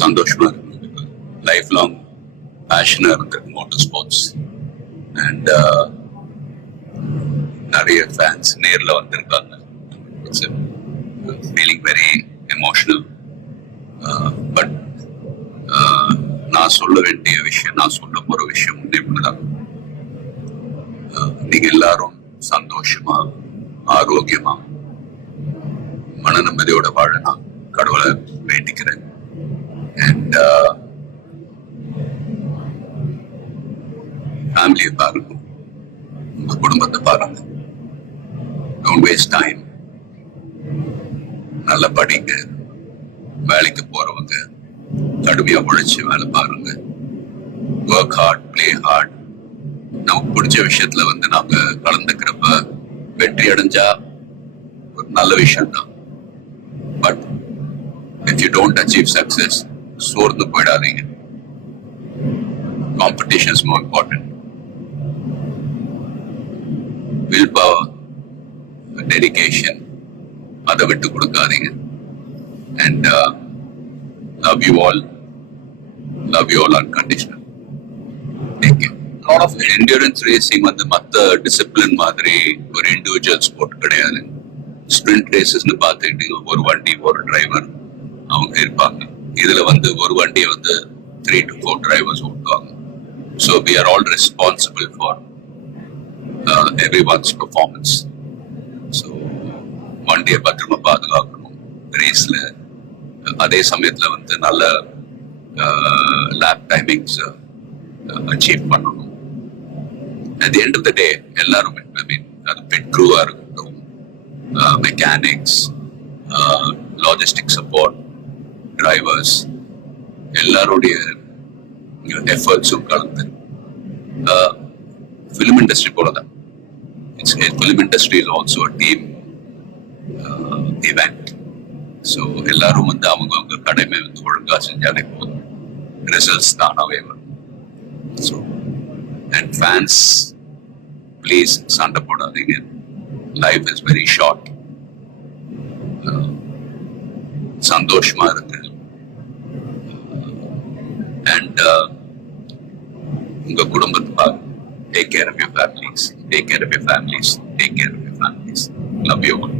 சந்தோஷமா இருக்கு. Life long பேஷனா இருந்திருக்கு மோட்டார் ஸ்போர்ட்ஸ். அண்ட் நிறைய ஃபேன்ஸ் நேர்ல வந்திருக்காங்க. It's feeling very emotional. But நான் சொல்ல வேண்டிய விஷயம், நான் சொல்ல போற விஷயம் ஒண்ணே ஒண்ணுதான். நீங்க எல்லாரும் சந்தோஷமா, ஆரோக்கியமா, மன நிம்மதியோட வாழ நான் கடவுளை வேண்டிக்கிறேன். அண்ட் ஃபேமிலியை பாருங்க, உங்க குடும்பத்தை பாருங்க. Don't waste time. நல்லா படிங்க. வேலைக்கு போறவங்க கடுமையா உழைச்சு வேலை பாருங்க. Work hard, play hard. நமக்கு பிடிச்ச விஷயத்துல நாம கலந்துக்கிறப்ப வெற்றி அடைஞ்சா ஒரு நல்ல விஷயம் தான். But if you don't achieve success, சோர்ந்து போயிடாதீங்க. Competition is more important. Willpower, dedication, அதை விட்டு கொடுக்காதீங்க. And love you all unconditional. Take care. Lot of endurance racing மத்த டிசிப்ளின் மாதிரி ஒரு இண்டிவிஜுவல் ஸ்போர்ட் கிடையாது. ஸ்பிரிண்ட் ரேசஸ்னு பார்த்துக்கிட்டு ஒரு வண்டி ஒரு டிரைவர் அவங்க இருப்பாங்க. இதுல ஒரு வண்டியை 3 to 4 டிரைவர்ஸ் ஓட்டுவாங்க. So we are all responsible for everyone's performance. So வண்டியை பத்திரமா பாதுகாக்கணும். ரேஸ்ல அதே சமயத்துல நல்ல லேப் டைமிங்ஸ் அச்சீவ் பண்ணணும். At the end of the day, எல்லாரும் அது பிட் க்ரூவா இருக்கட்டும், மெக்கானிக்ஸ், லாஜிஸ்டிக் சப்போர்ட், டிரைவர்ஸ், எல்லாருடைய எஃபர்ட்ஸும் கலந்து ஃபிலிம் இண்டஸ்ட்ரி போலதான். Film industry is also a team event. So எல்லாரும் அவங்க கடமை ஒழுங்கா செஞ்சாலே போதும், ரிசல்ட்ஸ் தானாவே வரும். ஸோ அண்ட் ஃபேன்ஸ், ப்ளீஸ் சண்டை போடாதீங்க. Life is very short. சந்தோஷமா இருக்கு. அண்ட் உங்க குடும்பத்தை பாருங்க. Take care of your families. Take care of your families. Take care of your families. Love you all.